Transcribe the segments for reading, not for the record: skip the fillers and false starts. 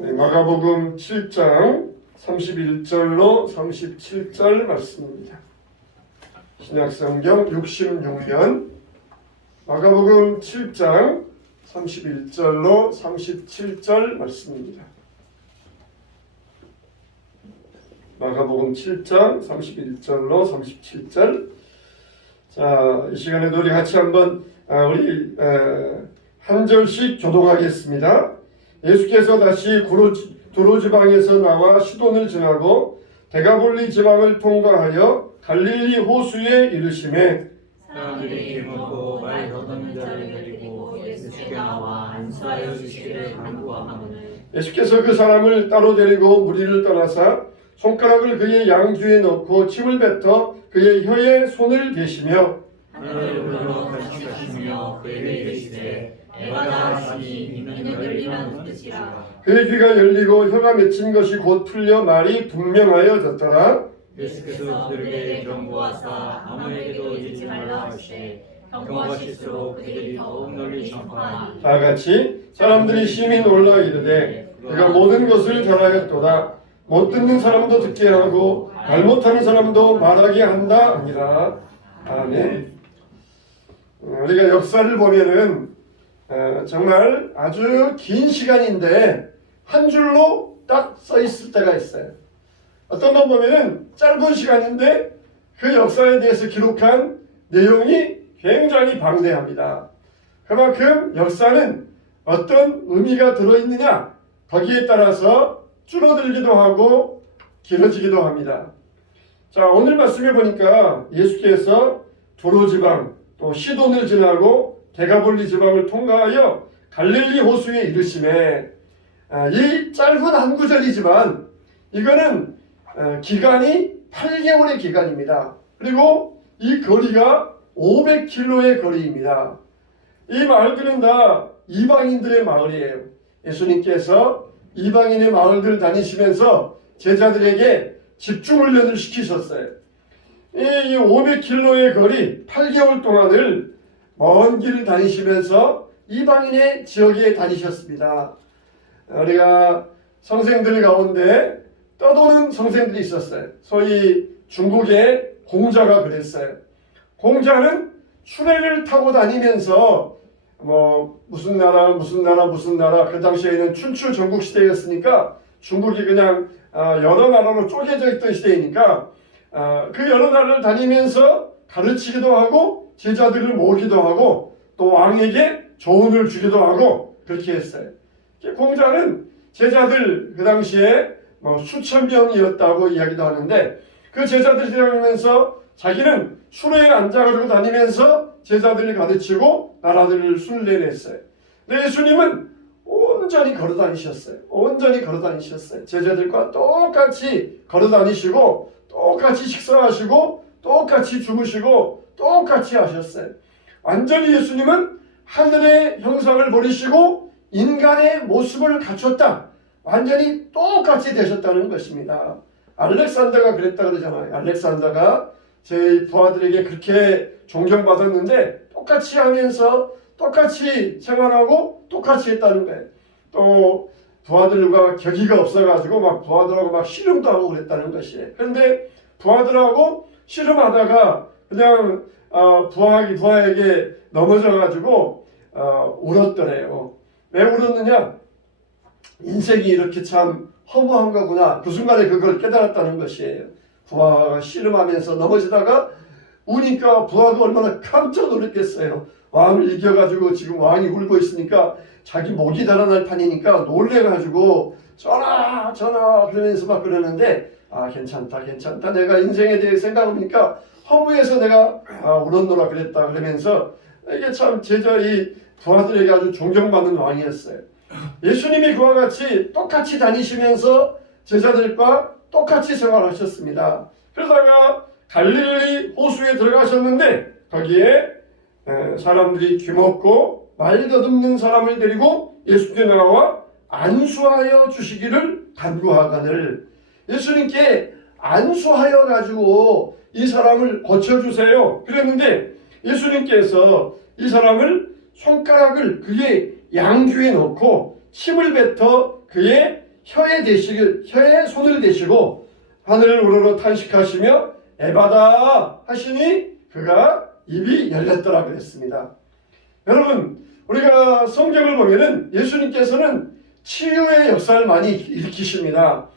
마가복음 7장 31절로 37절 말씀입니다. 신약성경 66면 마가복음 7장 31절로 37절 말씀입니다. 마가복음 7장 31절로 37절. 자, 이 시간에도 우리 같이 한번 한 절씩 교독하겠습니다. 예수께서 다시 두로 지방에서 나와 시돈을 지나고 데가볼리 지방을 통과하여 갈릴리 호수에 이르시매 사람들이 길먹고 말 더듬는 자를 데리고 예수께 나와 안수하여 주시기를 간구하거늘 예수께서 그 사람을 따로 데리고 무리를 떠나사 손가락을 그의 양귀에 넣고 침을 뱉어 그의 혀에 손을 대시며 하늘을 불러 가르치시며 그에게 이르시되 에바다 하시니 이는 열리라는 뜻이라. 그의 귀가 열리고 혀가 맺힌 것이 곧 풀려 말이 분명하여졌더라. 예수께서 그들에게 경고하사 아무에게도 이르지 말라 하시되 경고하실수록 그들이 더욱 널리 전파하니 다 같이 사람들이 심히 놀라 이르되 그가 모든 것을 잘하였도다. 못 듣는 사람도 듣게 하고 말 못하는 사람도 말하게 한다 아니라. 아멘. 우리가 역사를 보면은 정말 아주 긴 시간인데 한 줄로 딱 써 있을 때가 있어요. 어떤 거 보면은 짧은 시간인데 그 역사에 대해서 기록한 내용이 굉장히 방대합니다. 그만큼 역사는 어떤 의미가 들어있느냐 거기에 따라서 줄어들기도 하고 길어지기도 합니다. 자, 오늘 말씀해 보니까 예수께서 두로 지방 또 시돈을 지나고 데가볼리 지방을 통과하여 갈릴리 호수에 이르시매 이 짧은 한 구절이지만 이거는 기간이 8개월의 기간입니다. 그리고 이 거리가 500km의 거리입니다. 이 마을들은 다 이방인들의 마을이에요. 예수님께서 이방인의 마을들을 다니시면서 제자들에게 집중훈련을 시키셨어요. 이 500km의 거리 8개월 동안을 먼 길을 다니시면서 이방인의 지역에 다니셨습니다. 우리가 성생들 가운데 떠도는 성생들이 있었어요. 소위 중국의 공자가 그랬어요. 공자는 수레를 타고 다니면서 무슨 나라 그 당시에는 춘추 전국 시대였으니까 중국이 그냥 여러 나라로 쪼개져 있던 시대이니까 그 여러 나라를 다니면서 가르치기도 하고 제자들을 모으기도 하고 또 왕에게 조언을 주기도 하고 그렇게 했어요. 공자는 제자들 그 당시에 수천 명이었다고 이야기도 하는데 그 제자들이 다니면서 자기는 수레에 앉아가지고 다니면서 제자들을 가르치고 나라들을 순례했어요. 근데 예수님은 온전히 걸어 다니셨어요. 온전히 걸어 다니셨어요. 제자들과 똑같이 걸어 다니시고 똑같이 식사하시고 똑같이 주무시고 똑같이 하셨어요. 완전히 예수님은 하늘의 형상을 버리시고 인간의 모습을 갖췄다. 완전히 똑같이 되셨다는 것입니다. 알렉산더가 그랬다 그러잖아요. 알렉산더가 제 부하들에게 그렇게 존경받았는데 똑같이 하면서 똑같이 생활하고 똑같이 했다는 거예요. 또 부하들과 격의가 없어가지고 막 부하들하고 막 씨름도 하고 그랬다는 것이에요. 그런데 부하들하고 씨름하다가 그냥 부하에게 넘어져가지고 울었더래요. 왜 울었느냐? 인생이 이렇게 참 허무한 거구나. 그 순간에 그걸 깨달았다는 것이에요. 부하가 씨름하면서 넘어지다가 우니까 부하가 얼마나 깜짝 놀랐겠어요. 왕을 이겨가지고 지금 왕이 울고 있으니까 자기 목이 달아날 판이니까 놀래가지고 전하 그러면서 막 그러는데 괜찮다 내가 인생에 대해 생각해보니까 허무해서 내가 울었노라 그랬다 그러면서 이게 참 이 부하들에게 아주 존경받는 왕이었어요. 예수님이 그와 같이 똑같이 다니시면서 제자들과 똑같이 생활하셨습니다. 그러다가 갈릴리 호수에 들어가셨는데 거기에 사람들이 귀먹고 말 더듬는 사람을 데리고 예수께 나와 안수하여 주시기를 간구하거늘 예수님께 안수하여 가지고 이 사람을 고쳐주세요 그랬는데 예수님께서 이 사람을 손가락을 그의 양귀에 넣고 침을 뱉어 그의 혀에 손을 대시고 하늘을 우러러 탄식하시며 에바다 하시니 그가 입이 열렸더라 그랬습니다. 여러분, 우리가 성경을 보면은 예수님께서는 치유의 역사를 많이 일으키십니다.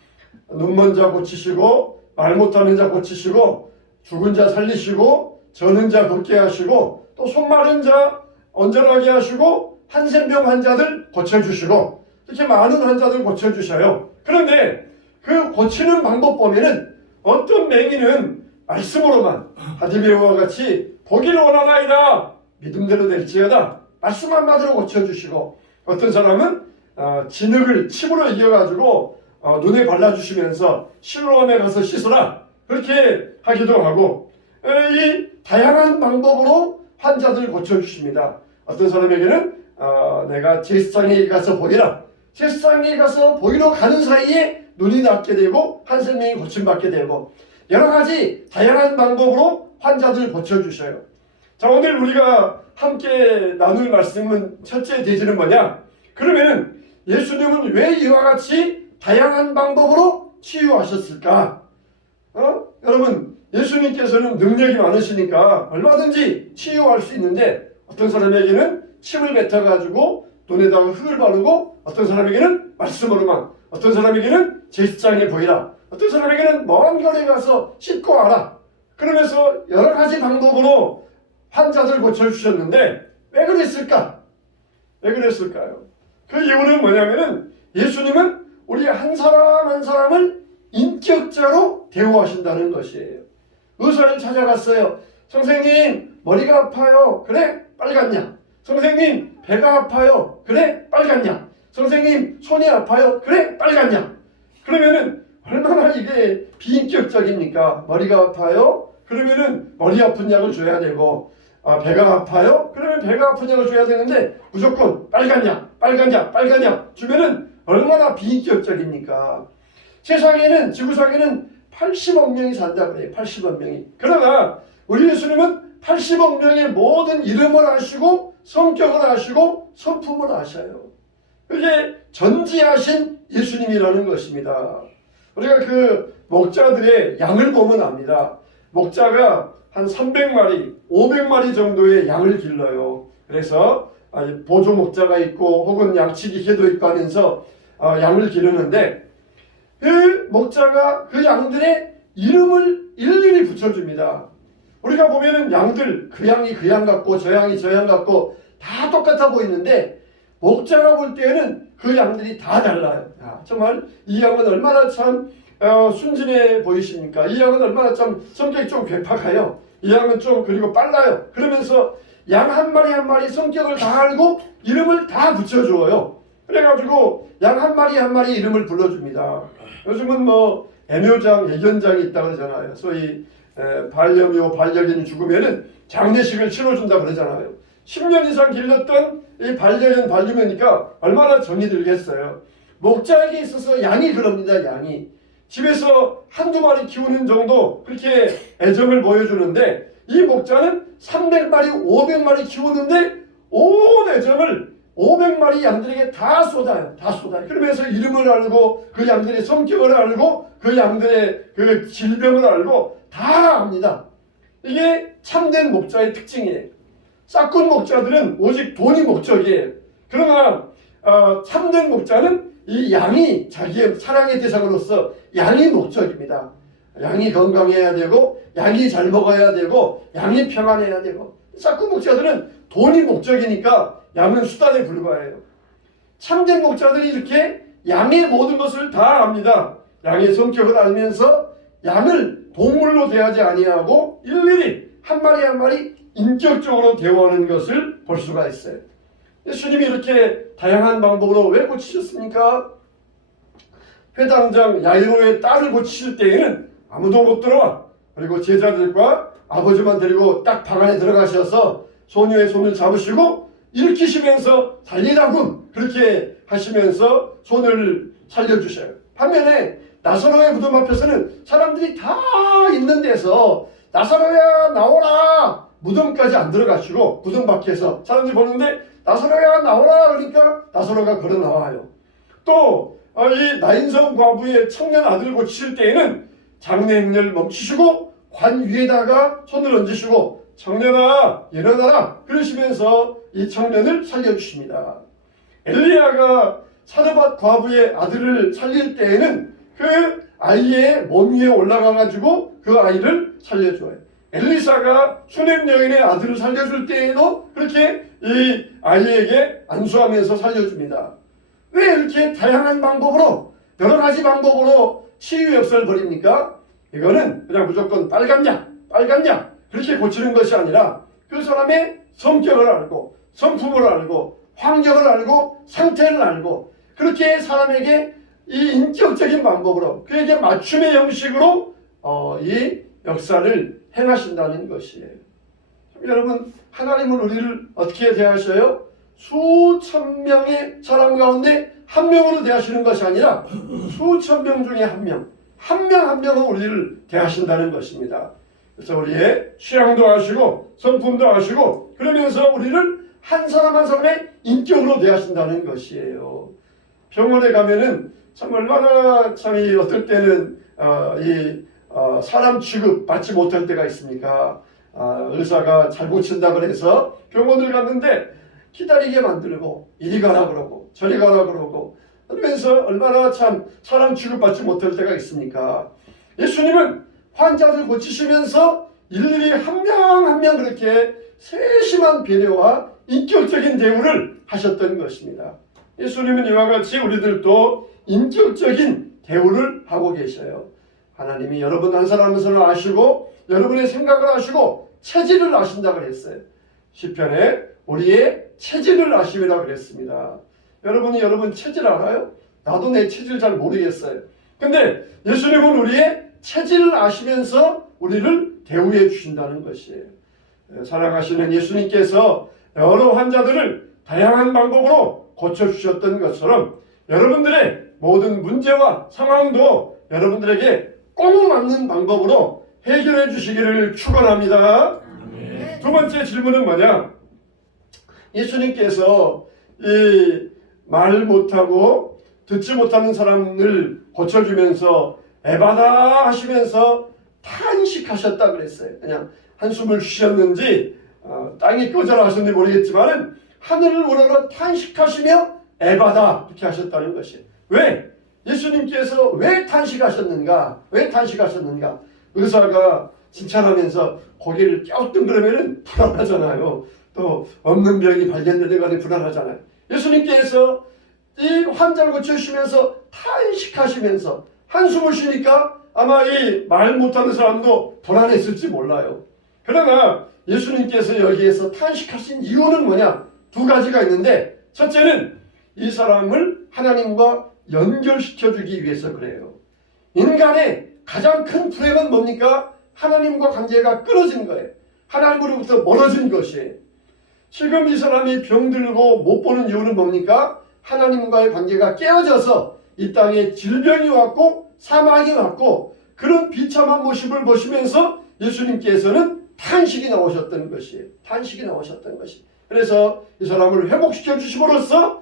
눈먼 자 고치시고 말 못하는 자 고치시고 죽은 자 살리시고 저는 자 걷게 하시고 또 손 마른 자 온전하게 하시고 한센병 환자들 고쳐주시고 이렇게 많은 환자들 고쳐주셔요. 그런데 그 고치는 방법 보면은 어떤 맹인은 말씀으로만 바디메오와 같이 보기를 원하나이다 믿음대로 될지어다 말씀 한마디로 고쳐주시고 어떤 사람은 진흙을 침으로 이겨가지고 눈에 발라주시면서 실로암에 가서 씻으라 그렇게 하기도 하고 이 다양한 방법으로 환자들 고쳐주십니다. 어떤 사람에게는 내가 제사장에 가서 보이라 제사장에 가서 보이러 가는 사이에 눈이 낫게 되고 한센명이 고침받게 되고 여러 가지 다양한 방법으로 환자들 고쳐주셔요. 자, 오늘 우리가 함께 나눌 말씀은 첫째 대지는 뭐냐? 그러면은 예수님은 왜 이와 같이 다양한 방법으로 치유하셨을까? 여러분, 예수님께서는 능력이 많으시니까 얼마든지 치유할 수 있는데 어떤 사람에게는 침을 뱉어가지고 눈에다가 흙을 바르고 어떤 사람에게는 말씀으로만 어떤 사람에게는 제사장에 보이라 어떤 사람에게는 먼 거리에 가서 씻고 와라 그러면서 여러 가지 방법으로 환자들 고쳐주셨는데 왜 그랬을까? 왜 그랬을까요? 그 이유는 뭐냐면은 예수님은 우리 한 사람 한 사람을 인격자로 대우하신다는 것이에요. 의사를 찾아갔어요. 선생님 머리가 아파요. 그래? 빨갛냐? 선생님 배가 아파요. 그래? 빨갛냐? 선생님 손이 아파요. 그래? 빨갛냐? 그러면은 얼마나 이게 비인격적입니까? 머리가 아파요? 그러면은 머리 아픈 약을 줘야 되고 배가 아파요? 그러면 배가 아픈 약을 줘야 되는데 무조건 빨갛냐? 빨갛냐? 빨갛냐? 주면은 얼마나 비인격적입니까? 세상에는 지구상에는 80억 명이 산다 그래요. 80억 명이. 그러나 우리 예수님은 80억 명의 모든 이름을 아시고 성격을 아시고 성품을 아셔요. 이게 전지하신 예수님이라는 것입니다. 우리가 그 목자들의 양을 보면 압니다. 목자가 한 300마리, 500마리 정도의 양을 길러요. 그래서 보조 목자가 있고 혹은 양치기 개도 있고 하면서 양을 기르는데 그 목자가 그 양들의 이름을 일일이 붙여줍니다. 우리가 보면은 양들 그 양이 그 양 같고 저 양이 저 양 같고 다 똑같아 보이는데 목자가 볼 때에는 그 양들이 다 달라요. 정말 이 양은 얼마나 참 순진해 보이십니까? 이 양은 얼마나 참 성격이 좀 괴팍해요. 이 양은 좀 그리고 빨라요. 그러면서 양 한 마리 한 마리 성격을 다 알고 이름을 다 붙여주어요. 그래가지고 양 한 마리 한 마리 이름을 불러줍니다. 요즘은 뭐 애묘장, 애견장이 있다고 그러잖아요. 소위 반려묘, 반려견이 죽으면은 장례식을 치러준다 그러잖아요. 10년 이상 길렀던 이 반려견, 반려묘니까 얼마나 정이 들겠어요. 목자에게 있어서 양이 그럽니다. 양이. 집에서 한두 마리 키우는 정도 그렇게 애정을 보여주는데 이 목자는 300마리, 500마리 키우는데 온 애정을 500마리 양들에게 다 쏟아요. 다 쏟아요. 그러면서 이름을 알고 그 양들의 성격을 알고 그 양들의 그 질병을 알고 다 압니다. 이게 참된 목자의 특징이에요. 싹군 목자들은 오직 돈이 목적이에요. 그러나 참된 목자는 이 양이 자기의 사랑의 대상으로서 양이 목적입니다. 양이 건강해야 되고 양이 잘 먹어야 되고 양이 평안해야 되고 싹군 목자들은 돈이 목적이니까 양은 수단에 불과해요. 참된 목자들이 이렇게 양의 모든 것을 다 압니다. 양의 성격을 알면서 양을 동물로 대하지 아니하고 일일이 한 마리 한 마리 인격적으로 대화하는 것을 볼 수가 있어요. 예수님이 이렇게 다양한 방법으로 왜 고치셨습니까? 회당장 야이로의 딸을 고치실 때에는 아무도 못 들어와. 그리고 제자들과 아버지만 데리고 딱 방 안에 들어가셔서 소녀의 손을 잡으시고 일으키시면서 살리라군 그렇게 하시면서 손을 살려주셔요. 반면에 나사로의 무덤 앞에서는 사람들이 다 있는 데서 나사로야 나오라 무덤까지 안 들어가시고 무덤 밖에서 사람들이 보는데 나사로야 나오라 그러니까 나사로가 걸어 나와요. 또 이 나인성 과부의 청년 아들을 고치실 때에는 장례 행렬을 멈추시고 관 위에다가 손을 얹으시고 청년아 일어나라 그러시면서 이 청년을 살려주십니다. 엘리야가 사르밧 과부의 아들을 살릴 때에는 그 아이의 몸 위에 올라가 가지고 그 아이를 살려줘요. 엘리사가 수넴 여인의 아들을 살려줄 때에도 그렇게 이 아이에게 안수하면서 살려줍니다. 왜 이렇게 다양한 방법으로 여러 가지 방법으로 치유 역사를 벌입니까? 이거는 그냥 무조건 빨간 약 그렇게 고치는 것이 아니라 그 사람의 성격을 알고 성품을 알고 환경을 알고 상태를 알고 그렇게 사람에게 이 인격적인 방법으로 그에게 맞춤의 형식으로 이 역사를 행하신다는 것이에요. 여러분 하나님은 우리를 어떻게 대하셔요? 수천 명의 사람 가운데 한 명으로 대하시는 것이 아니라 수천 명 중에 한 명, 한 명은 우리를 대하신다는 것입니다. 그래서 우리의 취향도 아시고 성품도 아시고 그러면서 우리를 한 사람 한 사람의 인격으로 대하신다는 것이에요. 병원에 가면은 참 얼마나 참이 어떨 때는 사람 취급 받지 못할 때가 있습니까? 의사가 잘 고친다 그래서 병원을 갔는데 기다리게 만들고 이리 가라 그러고 저리 가라 그러고 그러면서 얼마나 참 사람 취급받지 못할 때가 있습니까? 예수님은 환자들 고치시면서 일일이 한 명 한 명 그렇게 세심한 배려와 인격적인 대우를 하셨던 것입니다. 예수님은 이와 같이 우리들도 인격적인 대우를 하고 계셔요. 하나님이 여러분 한 사람 한 사람 아시고 여러분의 생각을 아시고 체질을 아신다고 그랬어요. 시편에 우리의 체질을 아심이라 그랬습니다. 여러분이 여러분 체질 알아요? 나도 내 체질 잘 모르겠어요. 근데 예수님은 우리의 체질을 아시면서 우리를 대우해 주신다는 것이에요. 사랑하시는 예수님께서 여러 환자들을 다양한 방법으로 고쳐주셨던 것처럼 여러분들의 모든 문제와 상황도 여러분들에게 꼭 맞는 방법으로 해결해 주시기를 축원합니다. 두 번째 질문은 뭐냐? 예수님께서 이 말 못하고 듣지 못하는 사람을 고쳐주면서 에바다 하시면서 탄식하셨다 그랬어요. 그냥 한숨을 쉬셨는지 땅이 꺼져라 하셨는지 모르겠지만은 하늘을 우러러 탄식하시며 에바다 이렇게 하셨다는 것이에요. 왜? 예수님께서 왜 탄식하셨는가? 왜 탄식하셨는가? 의사가 진찰하면서 고개를 갸우뚱그러면은 불안하잖아요. 또 없는 병이 발견되는 불안하잖아요. 예수님께서 이 환자를 고쳐주시면서 탄식하시면서 한숨을 쉬니까 아마 이 말 못하는 사람도 불안했을지 몰라요. 그러나 예수님께서 여기에서 탄식하신 이유는 뭐냐? 두 가지가 있는데 첫째는 이 사람을 하나님과 연결시켜주기 위해서 그래요. 인간의 가장 큰 불행은 뭡니까? 하나님과 관계가 끊어진 거예요. 하나님으로부터 멀어진 것이에요. 지금 이 사람이 병들고 못 보는 이유는 뭡니까? 하나님과의 관계가 깨어져서 이 땅에 질병이 왔고 사망이 왔고 그런 비참한 모습을 보시면서 예수님께서는 탄식이 나오셨던 것이에요. 탄식이 나오셨던 것이. 그래서 이 사람을 회복시켜 주심으로써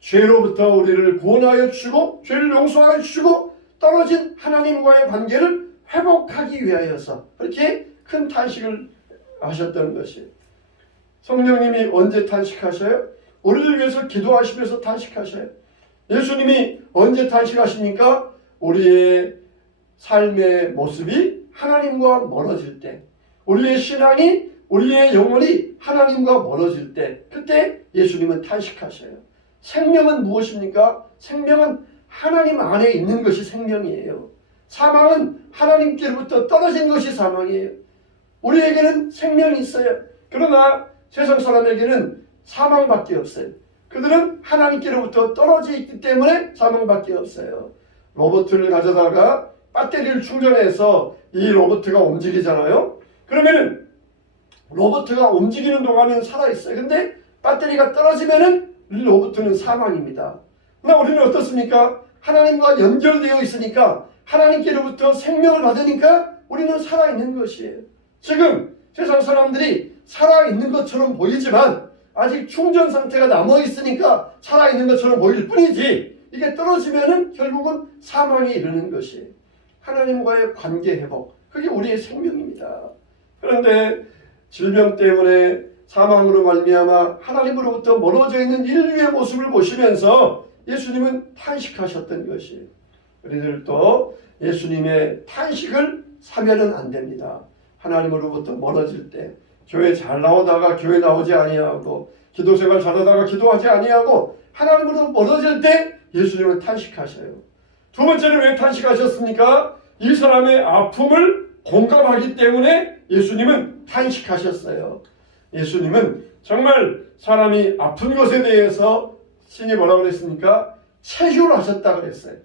죄로부터 우리를 구원하여 주시고 죄를 용서하여 주시고 떨어진 하나님과의 관계를 회복하기 위하여서 그렇게 큰 탄식을 하셨던 것이에요. 성령님이 언제 탄식하셔요? 우리를 위해서 기도하시면서 탄식하셔요. 예수님이 언제 탄식하십니까? 우리의 삶의 모습이 하나님과 멀어질 때, 우리의 신앙이, 우리의 영혼이 하나님과 멀어질 때, 그때 예수님은 탄식하셔요. 생명은 무엇입니까? 생명은 하나님 안에 있는 것이 생명이에요. 사망은 하나님께로부터 떨어진 것이 사망이에요. 우리에게는 생명이 있어요. 그러나 세상 사람에게는 사망밖에 없어요. 그들은 하나님께로부터 떨어져 있기 때문에 사망밖에 없어요. 로봇을 가져다가 배터리를 충전해서 이 로봇가 움직이잖아요. 그러면은 로봇가 움직이는 동안은 살아있어요. 근데 배터리가 떨어지면은 이 로봇은 사망입니다. 그러나 우리는 어떻습니까? 하나님과 연결되어 있으니까 하나님께로부터 생명을 받으니까 우리는 살아있는 것이에요. 지금 세상 사람들이 살아있는 것처럼 보이지만 아직 충전 상태가 남아있으니까 살아있는 것처럼 보일 뿐이지 이게 떨어지면은 결국은 사망에 이르는 것이 하나님과의 관계 회복, 그게 우리의 생명입니다. 그런데 질병 때문에 사망으로 말미암아 하나님으로부터 멀어져 있는 인류의 모습을 보시면서 예수님은 탄식하셨던 것이에요. 우리들도 예수님의 탄식을 사면은 안 됩니다. 하나님으로부터 멀어질 때 교회 잘 나오다가 교회 나오지 아니하고 기도생활 잘하다가 기도하지 아니하고 하나님으로부터 멀어질 때 예수님은 탄식하셔요. 두 번째는 왜 탄식하셨습니까? 이 사람의 아픔을 공감하기 때문에 예수님은 탄식하셨어요. 예수님은 정말 사람이 아픈 것에 대해서 신이 뭐라고 그랬습니까? 체휼하셨다 그랬어요.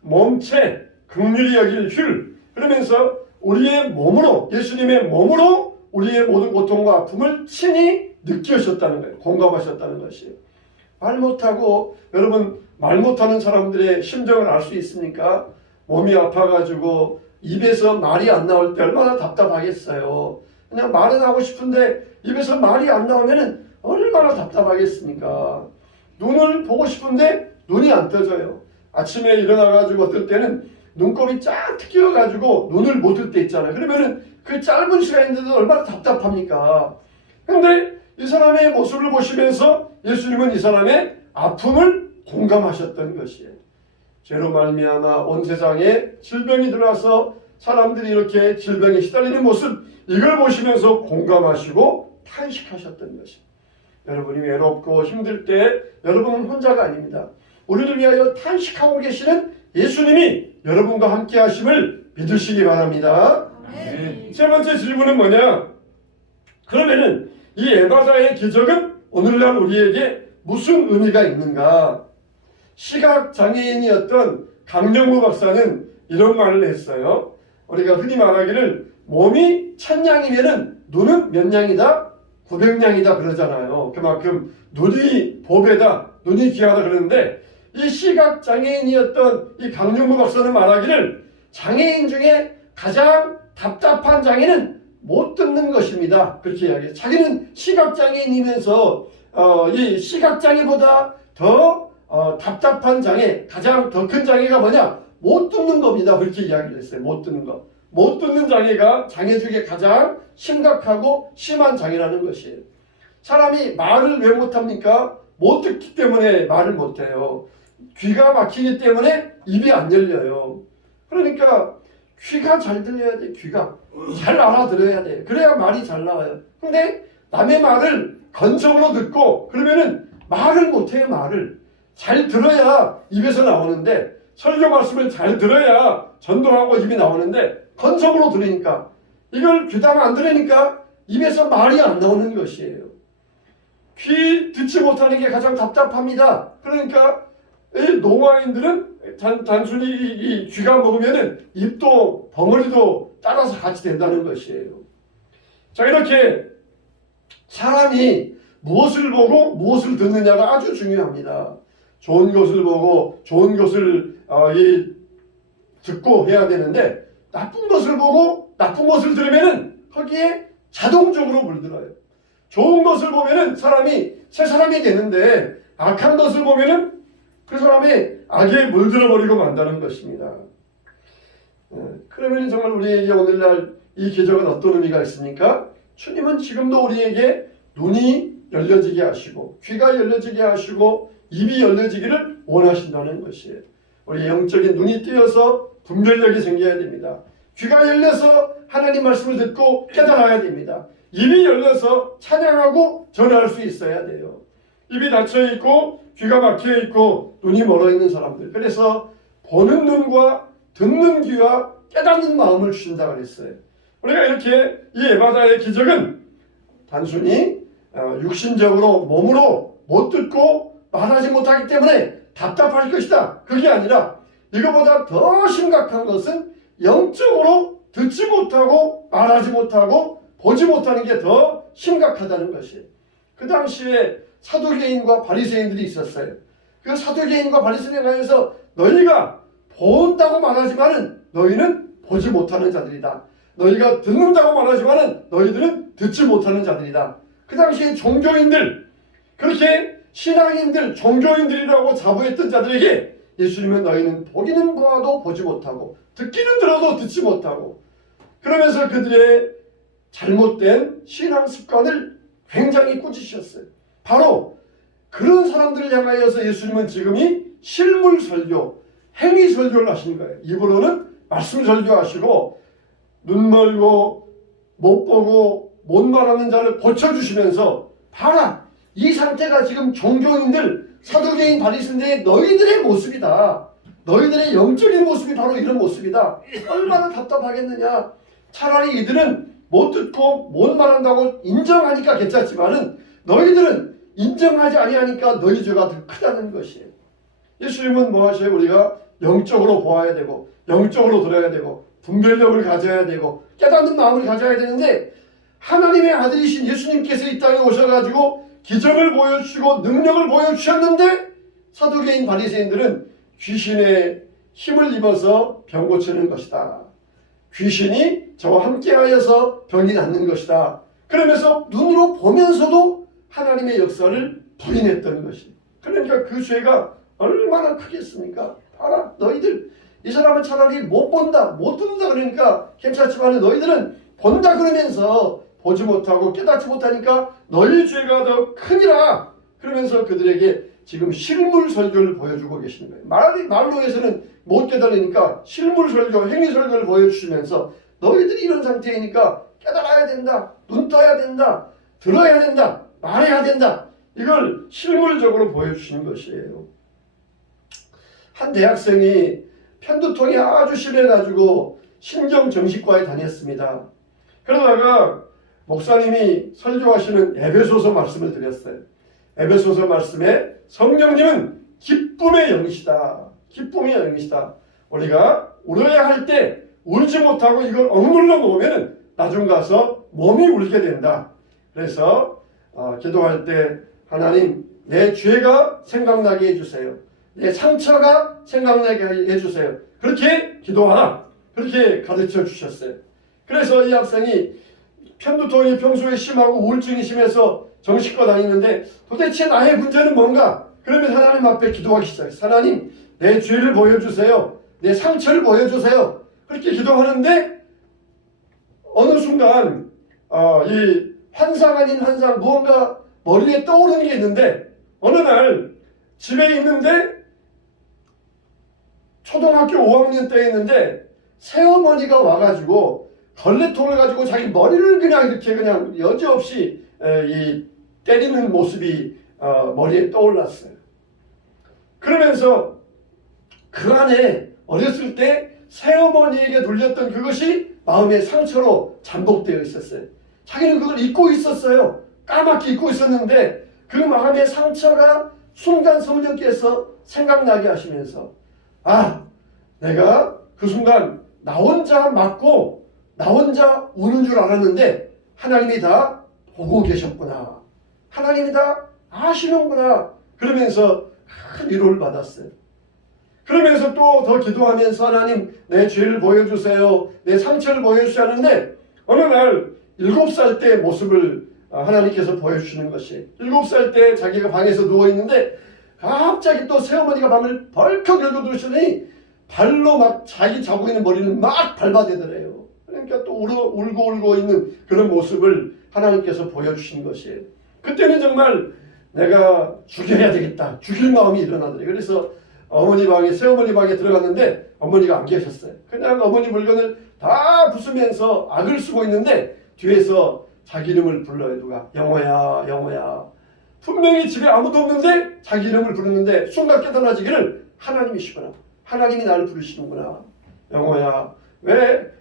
몸체, 긍휼히 여길 휼. 그러면서 우리의 몸으로, 예수님의 몸으로 우리의 모든 고통과 아픔을 친히 느끼셨다는 거예요. 공감하셨다는 것이에요. 말 못하고, 여러분 말 못하는 사람들의 심정을 알 수 있습니까? 몸이 아파가지고 입에서 말이 안 나올 때 얼마나 답답하겠어요. 그냥 말은 하고 싶은데 입에서 말이 안 나오면 얼마나 답답하겠습니까? 눈을 보고 싶은데 눈이 안 떠져요. 아침에 일어나가지고 어떨 때는 눈곱이 쫙 튀겨가지고 눈을 못 뜰 때 있잖아요. 그러면은 그 짧은 시간인데도 얼마나 답답합니까? 근데 이 사람의 모습을 보시면서 예수님은 이 사람의 아픔을 공감하셨던 것이에요. 죄로 말미암아 온 세상에 질병이 들어와서 사람들이 이렇게 질병에 시달리는 모습, 이걸 보시면서 공감하시고 탄식하셨던 것이에요. 여러분이 외롭고 힘들 때 여러분은 혼자가 아닙니다. 우리를 위하여 탄식하고 계시는 예수님이 여러분과 함께 하심을 믿으시기 바랍니다. 네. 세 번째 질문은 뭐냐? 그러면은 이 에바다의 기적은 오늘날 우리에게 무슨 의미가 있는가? 시각장애인이었던 강정무 박사는 이런 말을 했어요. 우리가 흔히 말하기를 몸이 1000냥이면은 눈은 몇 냥이다? 900냥이다 그러잖아요. 그만큼 눈이 보배다, 눈이 귀하다 그러는데, 이 시각장애인이었던 이 강정무 박사는 말하기를 장애인 중에 가장 답답한 장애는 못 듣는 것입니다. 그렇게 이야기해요. 자기는 시각장애인이면서 이 시각장애보다 더 답답한 장애, 가장 더 큰 장애가 뭐냐? 못 듣는 겁니다. 그렇게 이야기를 했어요. 못 듣는 거. 못 듣는 장애가 장애 중에 가장 심각하고 심한 장애라는 것이에요. 사람이 말을 왜 못합니까? 못 듣기 때문에 말을 못해요. 귀가 막히기 때문에 입이 안 열려요. 그러니까 귀가 잘 들려야 돼. 귀가 잘 알아들어야 돼. 그래야 말이 잘 나와요. 근데 남의 말을 건성으로 듣고 그러면은 말을 못해요. 말을 잘 들어야 입에서 나오는데, 설교 말씀을 잘 들어야 전도하고 입이 나오는데 건성으로 들으니까, 이걸 귀담아 안 들으니까 입에서 말이 안 나오는 것이에요. 귀 듣지 못하는 게 가장 답답합니다. 그러니까 이 노화인들은 단순히 이 귀가 먹으면은 입도 벙어리도 따라서 같이 된다는 것이에요. 자, 이렇게 사람이 무엇을 보고 무엇을 듣느냐가 아주 중요합니다. 좋은 것을 보고 좋은 것을 듣고 해야 되는데, 나쁜 것을 보고 나쁜 것을 들으면은 거기에 자동적으로 물들어요. 좋은 것을 보면은 사람이 새 사람이 되는데, 악한 것을 보면은 그 사람이 악에 물들어 버리고 만다는 것입니다. 그러면 정말 우리에게 오늘날 이 기적은 어떤 의미가 있습니까? 주님은 지금도 우리에게 눈이 열려지게 하시고 귀가 열려지게 하시고 입이 열려지기를 원하신다는 것이에요. 우리 영적인 눈이 뜨여서 분별력이 생겨야 됩니다. 귀가 열려서 하나님 말씀을 듣고 깨달아야 됩니다. 입이 열려서 찬양하고 전할 수 있어야 돼요. 입이 닫혀있고 귀가 막혀있고 눈이 멀어있는 사람들, 그래서 보는 눈과 듣는 귀와 깨닫는 마음을 주신다고 그랬어요. 우리가 이렇게 이 에바다의 기적은 단순히 육신적으로 몸으로 못 듣고 말하지 못하기 때문에 답답할 것이다, 그게 아니라 이거보다 더 심각한 것은 영적으로 듣지 못하고 말하지 못하고 보지 못하는 게 더 심각하다는 것이에요. 그 당시에 사두개인과 바리새인들이 있었어요. 그 사두개인과 바리새인에서 너희가 본다고 말하지만은 너희는 보지 못하는 자들이다. 너희가 듣는다고 말하지만은 너희들은 듣지 못하는 자들이다. 그 당시에 종교인들, 그렇게 신앙인들, 종교인들이라고 자부했던 자들에게 예수님은 너희는 보기는 보아도 보지 못하고 듣기는 들어도 듣지 못하고, 그러면서 그들의 잘못된 신앙 습관을 굉장히 꾸짖으셨어요. 바로 그런 사람들을 향하여서 예수님은 지금이 실물 설교, 행위 설교를 하신 거예요. 입으로는 말씀 설교하시고 눈 멀고 못 보고 못 말하는 자를 고쳐주시면서, 봐라, 이 상태가 지금 종교인들, 사도계인, 바리새인들의 너희들의 모습이다. 너희들의 영적인 모습이 바로 이런 모습이다. 얼마나 답답하겠느냐. 차라리 이들은 못 듣고 못 말한다고 인정하니까 괜찮지만은 너희들은 인정하지 아니하니까 너희 죄가 더 크다는 것이에요. 예수님은 뭐 하셔요? 우리가 영적으로 보아야 되고 영적으로 들어야 되고 분별력을 가져야 되고 깨닫는 마음을 가져야 되는데, 하나님의 아들이신 예수님께서 이 땅에 오셔가지고 기적을 보여주시고 능력을 보여주셨는데, 사두개인 바리새인들은 귀신의 힘을 입어서 병 고치는 것이다. 귀신이 저와 함께하여서 병이 낫는 것이다. 그러면서 눈으로 보면서도 하나님의 역사를 부인했던 것이. 그러니까 그 죄가 얼마나 크겠습니까? 봐라, 너희들, 이 사람은 차라리 못 본다, 못 듣는다 그러니까 괜찮지만 너희들은 본다 그러면서 보지 못하고 깨닫지 못하니까 너희 죄가 더 크니라. 그러면서 그들에게 지금 실물 설교를 보여주고 계시는 거예요. 말로 해서는 못 깨달으니까 실물 설교, 행위 설교를 보여주시면서 너희들이 이런 상태이니까 깨달아야 된다, 눈 떠야 된다, 들어야 된다, 말해야 된다. 이걸 실물적으로 보여주시는 것이에요. 한 대학생이 편두통이 아주 심해가지고 신경정신과에 다녔습니다. 그러다가 목사님이 설교하시는 에베소서 말씀을 드렸어요. 에베소서 말씀에 성령님은 기쁨의 영이시다. 기쁨의 영이시다. 우리가 울어야 할 때 울지 못하고 이걸 억눌러 놓으면 나중 가서 몸이 울게 된다. 그래서 기도할 때 하나님, 내 죄가 생각나게 해주세요. 내 상처가 생각나게 해주세요. 그렇게 기도하라. 그렇게 가르쳐 주셨어요. 그래서 이 학생이 편두통이 평소에 심하고 우울증이 심해서 정신과 다니는데 도대체 나의 문제는 뭔가? 그러면 하나님 앞에 기도하기 시작했어요. 하나님, 내 죄를 보여주세요. 내 상처를 보여주세요. 그렇게 기도하는데 어느 순간 이 환상 아닌 환상, 무언가 머리에 떠오르는 게 있는데, 어느 날 집에 있는데 초등학교 5학년 때 있는데 새어머니가 와가지고 걸레통을 가지고 자기 머리를 그냥 이렇게 그냥 여지없이 때리는 모습이 머리에 떠올랐어요. 그러면서 그 안에 어렸을 때 새어머니에게 돌렸던 그것이 마음의 상처로 잠복되어 있었어요. 자기는 그걸 잊고 있었어요. 까맣게 잊고 있었는데 그 마음의 상처가 순간 성령께서 생각나게 하시면서, 내가 그 순간 나 혼자 맞고 나 혼자 우는 줄 알았는데 하나님이 다 보고 계셨구나. 하나님이 다 아시는구나. 그러면서 큰 위로를 받았어요. 그러면서 또 더 기도하면서 하나님, 내 죄를 보여주세요. 내 상처를 보여주세요 하는데 어느 날 7살 때 모습을 하나님께서 보여주시는 것이, 7살 때 자기가 방에서 누워있는데 갑자기 또 새어머니가 방을 벌컥 열어두시더니 발로 막 자기 자고 있는 머리를 막 밟아대더래요. 그러니까 또 울고 있는 그런 모습을 하나님께서 보여주신 것이에요. 그때는 정말 내가 죽여야 되겠다, 죽일 마음이 일어나더래요. 그래서 어머니 방에, 새어머니 방에 들어갔는데 어머니가 안 계셨어요. 그냥 어머니 물건을 다 부수면서 악을 쓰고 있는데 뒤에서 자기 이름을 불러요. 누가? 영호야, 영호야. 분명히 집에 아무도 없는데 자기 이름을 부르는데 순간 깨달아지기를, 하나님이시구나, 하나님이 나를 부르시는구나. 영호야, 왜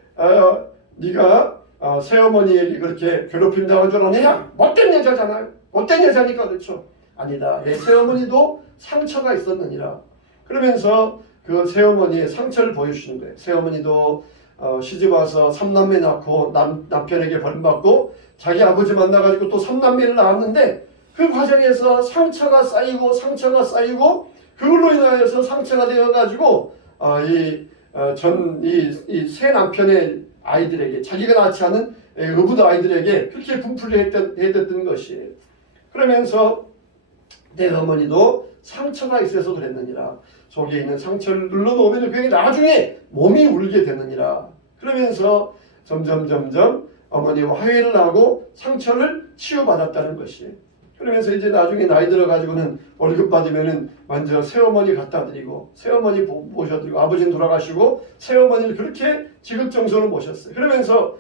네가 새어머니에게 그렇게 괴롭힘 당한 줄 아느냐? 못된 여자잖아요. 못된 여자니까. 그렇죠. 아니다, 내 새어머니도 상처가 있었느니라. 그러면서 그 새어머니의 상처를 보여주시는 거예요. 새어머니도 시집와서 3남매 낳고 남편에게 벌받고 자기 아버지 만나가지고 또 3남매를 낳았는데 그 과정에서 상처가 쌓이고 그걸로 인하여서 상처가 되어가지고 이 새 남편의 아이들에게, 자기가 낳지 않은 의붓 아이들에게 그렇게 분풀이 했던 것이에요. 그러면서 내 어머니도 상처가 있어서 그랬느니라. 속에 있는 상처를 눌러놓으면 그게 나중에 몸이 울게 되느니라. 그러면서 점점 어머니와 화해를 하고 상처를 치유받았다는 것이. 그러면서 이제 나중에 나이 들어가지고는 월급 받으면은 먼저 새어머니 갖다 드리고 새어머니 모셔드리고 아버지는 돌아가시고 새어머니를 그렇게 지극정성으로 모셨어요. 그러면서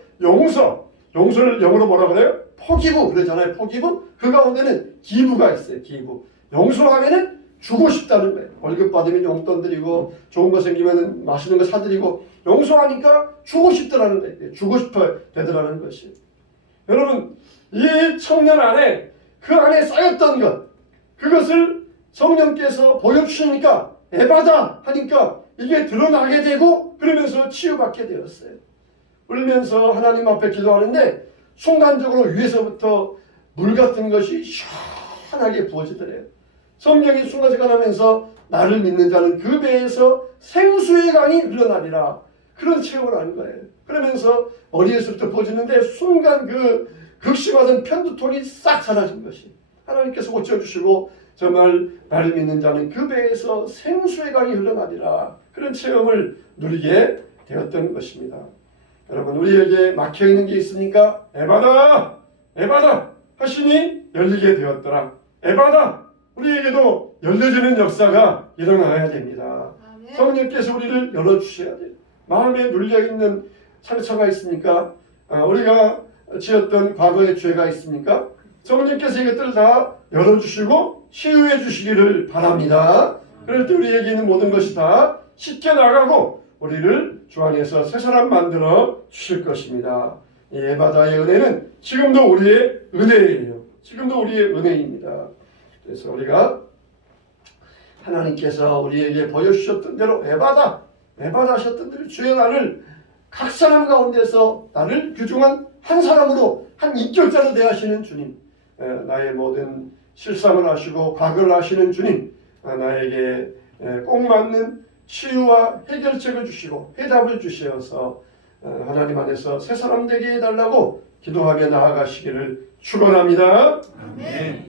용서를 영어로 뭐라 그래요? 포기부 그러잖아요. 포기부. 그 가운데는 기부가 있어요. 기부. 용서하면은 주고 싶다는 거예요. 월급 받으면 용돈 드리고 좋은 거 생기면 맛있는 거 사드리고 용서하니까 주고 싶더라는 거예요. 주고 싶어 되더라는 것이. 여러분 이 청년 안에 그 안에 쌓였던 것 그것을 성령께서 보여주시니까 에바다 하니까 이게 드러나게 되고 그러면서 치유받게 되었어요. 울면서 하나님 앞에 기도하는데 순간적으로 위에서부터 물 같은 것이 시원하게 부어지더래요. 성령이 순간순간하면서 나를 믿는 자는 그 배에서 생수의 강이 흘러나리라. 그런 체험을 하는 거예요. 그러면서 어디에서부터 부어지는데 순간 그 극심하던 편두통이 싹 사라진 것이. 하나님께서 고쳐주시고 정말 나를 믿는 자는 그 배에서 생수의 강이 흘러나리라. 그런 체험을 누리게 되었던 것입니다. 여러분 우리에게 막혀있는 게 있으니까 에바다 하시니 열리게 되었더라. 에바다 우리에게도 열려지는 역사가 일어나야 됩니다. 아멘. 성령께서 우리를 열어주셔야 돼요. 마음에 눌려있는 상처가 있습니까? 우리가 지었던 과거의 죄가 있습니까? 성령께서 이것들을 다 열어주시고 치유해 주시기를 바랍니다. 그럴 때 우리에게 있는 모든 것이 다 씻겨나가고 우리를 주 안에서 새 사람 만들어 주실 것입니다. 이 에바다의 은혜는 지금도 우리의 은혜예요. 지금도 우리의 은혜입니다. 그래서 우리가 하나님께서 우리에게 보여주셨던 대로 에바다 하셨던 대로 주의 나를 각 사람 가운데서 나를 귀중한 한 사람으로 한 인격자로 대하시는 주님, 나의 모든 실상을 아시고 과거를 아시는 주님, 나에게 꼭 맞는 치유와 해결책을 주시고 해답을 주시어서 하나님 안에서 새 사람 되게 해달라고 기도하며 나아가시기를 축원합니다. 아멘.